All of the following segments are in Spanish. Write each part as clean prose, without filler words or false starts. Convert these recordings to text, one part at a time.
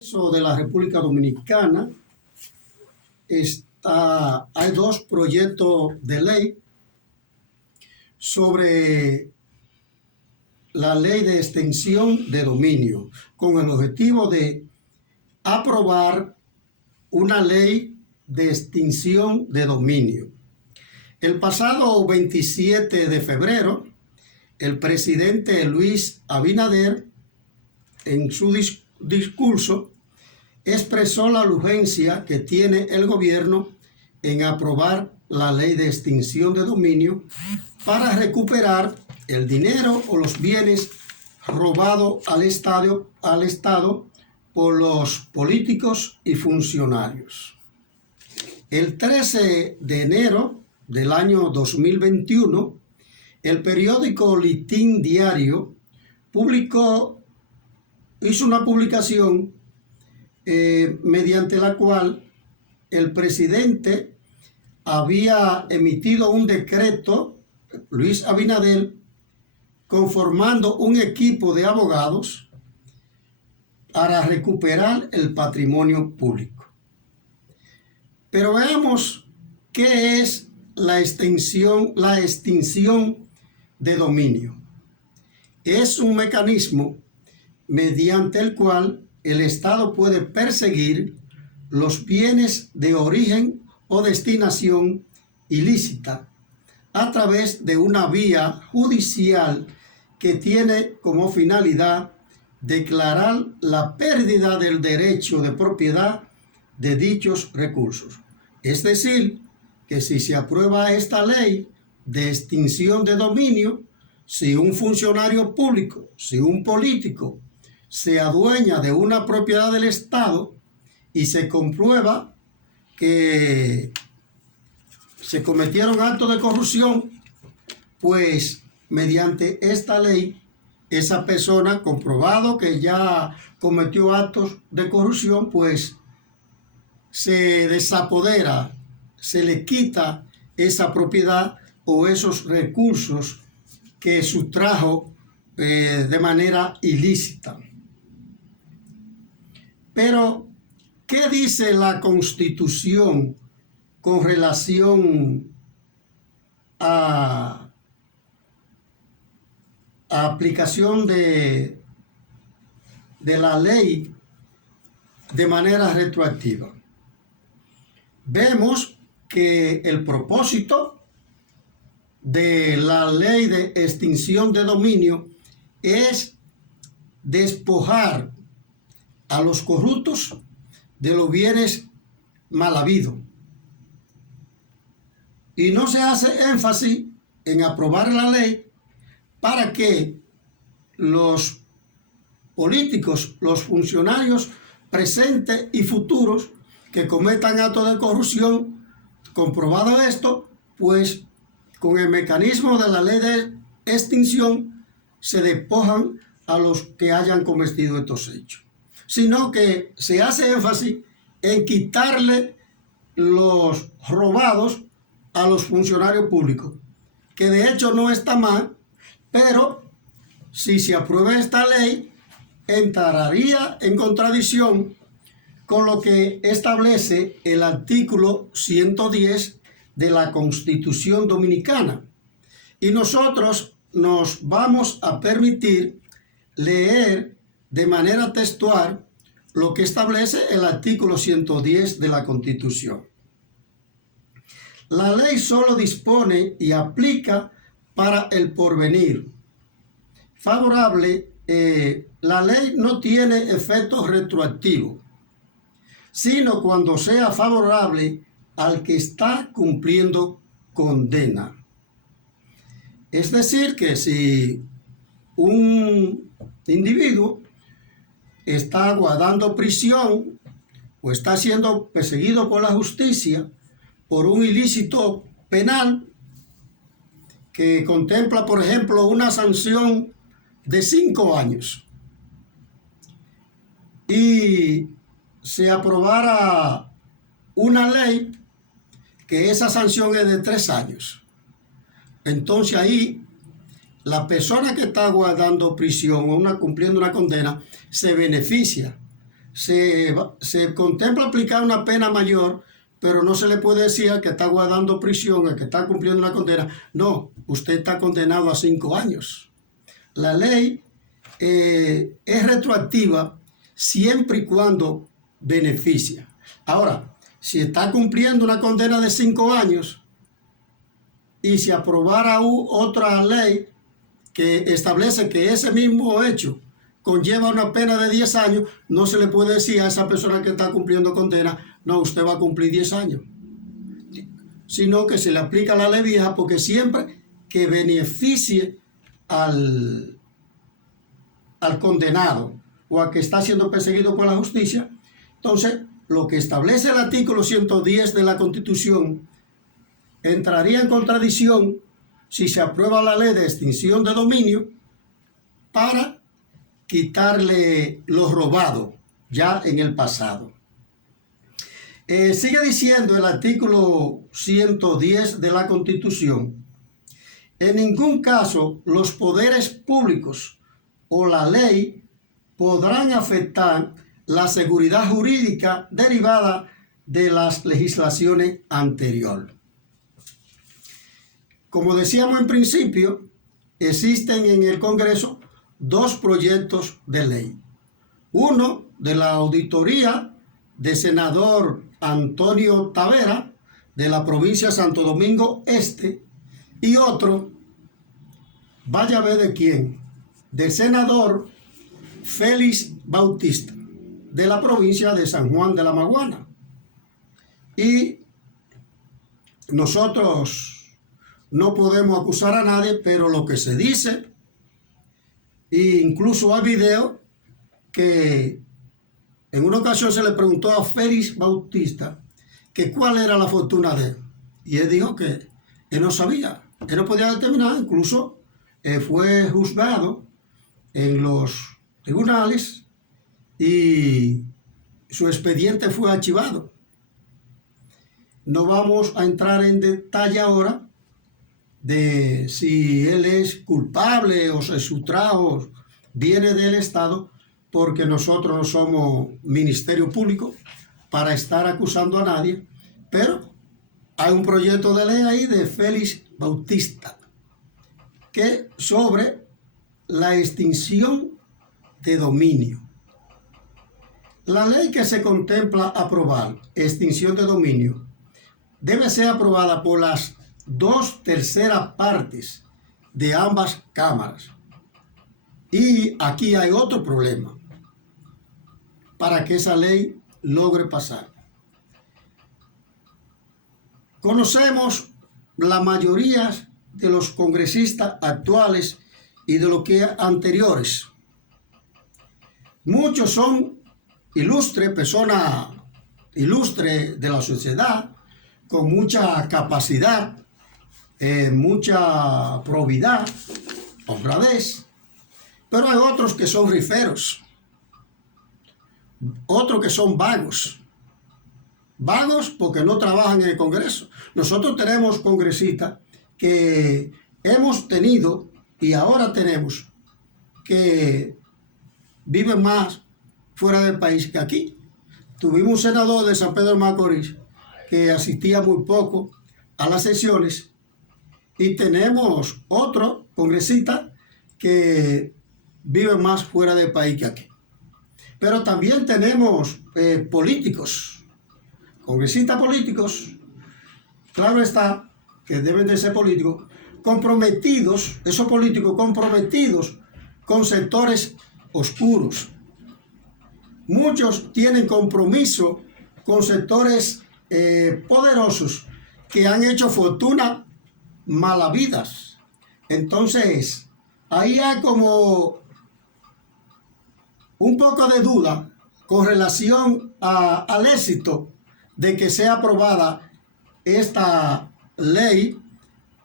De la República Dominicana hay dos proyectos de ley sobre la ley de extensión de dominio, con el objetivo de aprobar una ley de extinción de dominio. El pasado 27 de febrero, el presidente Luis Abinader, en su discurso, expresó la urgencia que tiene el gobierno en aprobar la ley de extinción de dominio para recuperar el dinero o los bienes robados al Estado por los políticos y funcionarios. El 13 de enero del año 2021, el periódico Listín Diario hizo una publicación mediante la cual el presidente había emitido un decreto, Luis Abinader, conformando un equipo de abogados para recuperar el patrimonio público. Pero veamos qué es la extinción de dominio. Es un mecanismo mediante el cual el Estado puede perseguir los bienes de origen o destinación ilícita a través de una vía judicial que tiene como finalidad declarar la pérdida del derecho de propiedad de dichos recursos. Es decir, que si se aprueba esta ley de extinción de dominio, si un funcionario público, si un político se adueña de una propiedad del Estado y se comprueba que se cometieron actos de corrupción, pues mediante esta ley, esa persona, comprobado que ya cometió actos de corrupción, pues se desapodera, se le quita esa propiedad o esos recursos que sustrajo de manera ilícita. Pero, ¿qué dice la Constitución con relación a aplicación de la ley de manera retroactiva? Vemos que el propósito de la ley de extinción de dominio es despojar a los corruptos de los bienes mal habidos. Y no se hace énfasis en aprobar la ley para que los políticos, los funcionarios presentes y futuros que cometan actos de corrupción, comprobado esto, pues con el mecanismo de la ley de extinción se despojan a los que hayan cometido estos hechos, sino que se hace énfasis en quitarle los robados a los funcionarios públicos, que de hecho no está mal, pero si se aprueba esta ley, entraría en contradicción con lo que establece el artículo 110 de la Constitución Dominicana. Y nosotros nos vamos a permitir leer de manera textual lo que establece el artículo 110 de la Constitución. La ley solo dispone y aplica para el porvenir. Favorable, la ley no tiene efecto retroactivo, sino cuando sea favorable al que está cumpliendo condena. Es decir, que si un individuo está guardando prisión o está siendo perseguido por la justicia por un ilícito penal que contempla, por ejemplo, una sanción de 5 años y se aprobara una ley que esa sanción es de 3 años, entonces ahí la persona que está guardando prisión o cumpliendo una condena se beneficia, se contempla aplicar una pena mayor, pero no se le puede decir al que está guardando prisión, al que está cumpliendo una condena, no, usted está condenado a 5 años. La ley es retroactiva siempre y cuando beneficia. Ahora, si está cumpliendo una condena de 5 años y se aprobara otra ley que establece que ese mismo hecho conlleva una pena de 10 años, no se le puede decir a esa persona que está cumpliendo condena, no, usted va a cumplir 10 años. Sino que se le aplica la ley vieja, porque siempre que beneficie al condenado o al que está siendo perseguido por la justicia, entonces lo que establece el artículo 110 de la Constitución entraría en contradicción si se aprueba la ley de extinción de dominio para quitarle lo robado ya en el pasado. Sigue diciendo el artículo 110 de la Constitución: en ningún caso los poderes públicos o la ley podrán afectar la seguridad jurídica derivada de las legislaciones anteriores. Como decíamos en principio, existen en el Congreso 2 proyectos de ley. Uno de la auditoría del senador Antonio Tavera, de la provincia de Santo Domingo Este, y otro, vaya a ver de quién, del senador Félix Bautista, de la provincia de San Juan de la Maguana. Y nosotros no podemos acusar a nadie, pero lo que se dice, e incluso hay video que en una ocasión se le preguntó a Félix Bautista que cuál era la fortuna de él. Y él dijo que él no sabía, él no podía determinar. Incluso fue juzgado en los tribunales y su expediente fue archivado. No vamos a entrar en detalle ahora de si él es culpable o si su trabajo viene del Estado, porque nosotros no somos ministerio público para estar acusando a nadie, pero hay un proyecto de ley ahí de Félix Bautista que sobre la extinción de dominio. La ley que se contempla aprobar, extinción de dominio, debe ser aprobada por las 2/3 partes de ambas cámaras. Y aquí hay otro problema para que esa ley logre pasar. Conocemos la mayoría de los congresistas actuales y de los que anteriores. Muchos son ilustres, personas ilustres de la sociedad, con mucha capacidad, mucha probidad, honradez, pero hay otros que son riferos, otros que son vagos porque no trabajan en el Congreso. Nosotros tenemos congresistas que hemos tenido y ahora tenemos que viven más fuera del país que aquí. Tuvimos un senador de San Pedro de Macorís que asistía muy poco a las sesiones, y tenemos otro congresista que vive más fuera del país que aquí. Pero también tenemos políticos, congresistas políticos, claro está que deben de ser políticos comprometidos, esos políticos comprometidos con sectores oscuros. Muchos tienen compromiso con sectores poderosos que han hecho fortuna malavidas. Entonces, ahí hay como un poco de duda con relación al éxito de que sea aprobada esta ley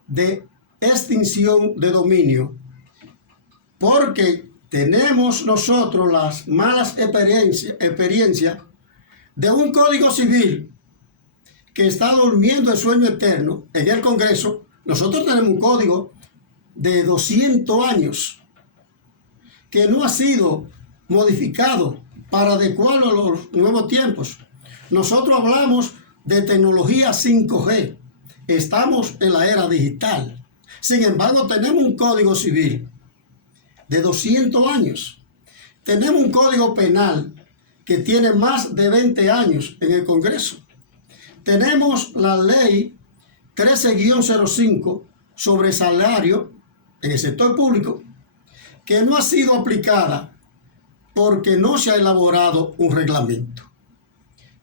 de extinción de dominio, porque tenemos nosotros las malas experiencias de un código civil que está durmiendo el sueño eterno en el Congreso. Nosotros tenemos un código de 200 años que no ha sido modificado para adecuarlo a los nuevos tiempos. Nosotros hablamos de tecnología 5G. Estamos en la era digital. Sin embargo, tenemos un código civil de 200 años. Tenemos un código penal que tiene más de 20 años en el Congreso. Tenemos la ley 13-05 sobre salario en el sector público, que no ha sido aplicada porque no se ha elaborado un reglamento.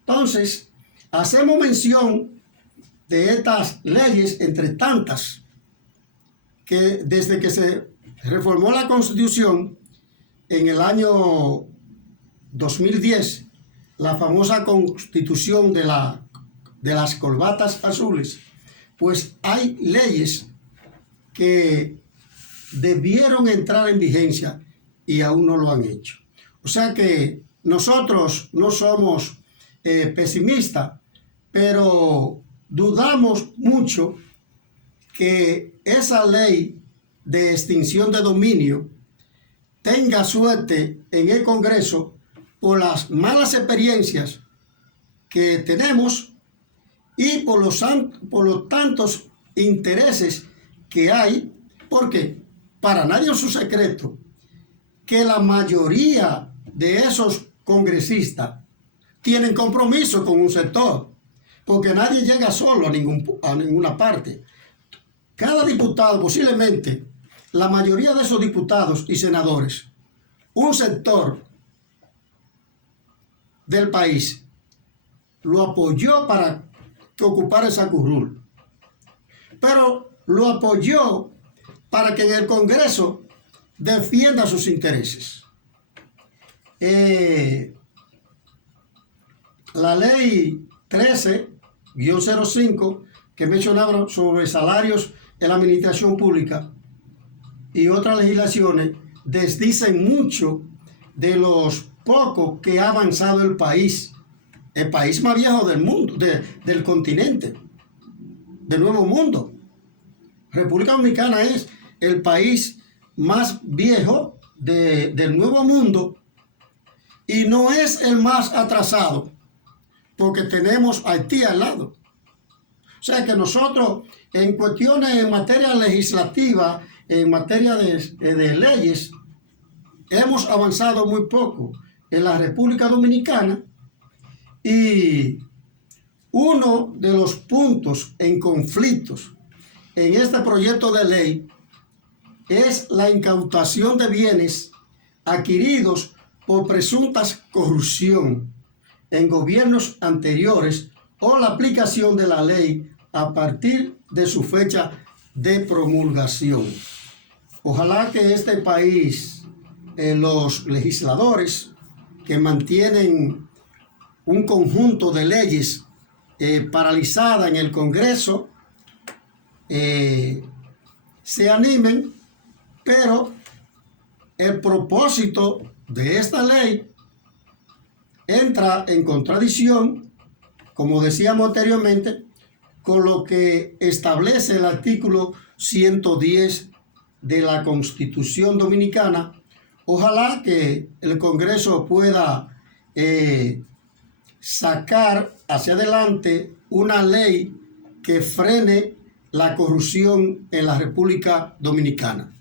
Entonces, hacemos mención de estas leyes, entre tantas, que desde que se reformó la Constitución en el año 2010, la famosa Constitución de las corbatas azules, pues hay leyes que debieron entrar en vigencia y aún no lo han hecho. O sea que nosotros no somos pesimistas, pero dudamos mucho que esa ley de extinción de dominio tenga suerte en el Congreso por las malas experiencias que tenemos y por los tantos intereses que hay, porque para nadie es un secreto que la mayoría de esos congresistas tienen compromiso con un sector, porque nadie llega solo a ninguna parte. Cada diputado, posiblemente la mayoría de esos diputados y senadores, un sector del país lo apoyó para que ocupara esa curul, pero lo apoyó para que en el Congreso defienda sus intereses. La ley 13-05 que mencionaba sobre salarios en la administración pública y otras legislaciones desdicen mucho de los pocos que ha avanzado el país más viejo del mundo, del continente, del Nuevo Mundo. República Dominicana es el país más viejo del Nuevo Mundo y no es el más atrasado, porque tenemos Haití al lado. O sea que nosotros, en cuestiones en materia legislativa, en materia de leyes, hemos avanzado muy poco en la República Dominicana, y uno de los puntos en conflictos en este proyecto de ley es la incautación de bienes adquiridos por presuntas corrupción en gobiernos anteriores o la aplicación de la ley a partir de su fecha de promulgación. Ojalá que este país, los legisladores que mantienen un conjunto de leyes paralizadas en el Congreso, se animen, pero el propósito de esta ley entra en contradicción, como decíamos anteriormente, con lo que establece el artículo 110 de la Constitución Dominicana. Ojalá que el Congreso pueda sacar hacia adelante una ley que frene la corrupción en la República Dominicana.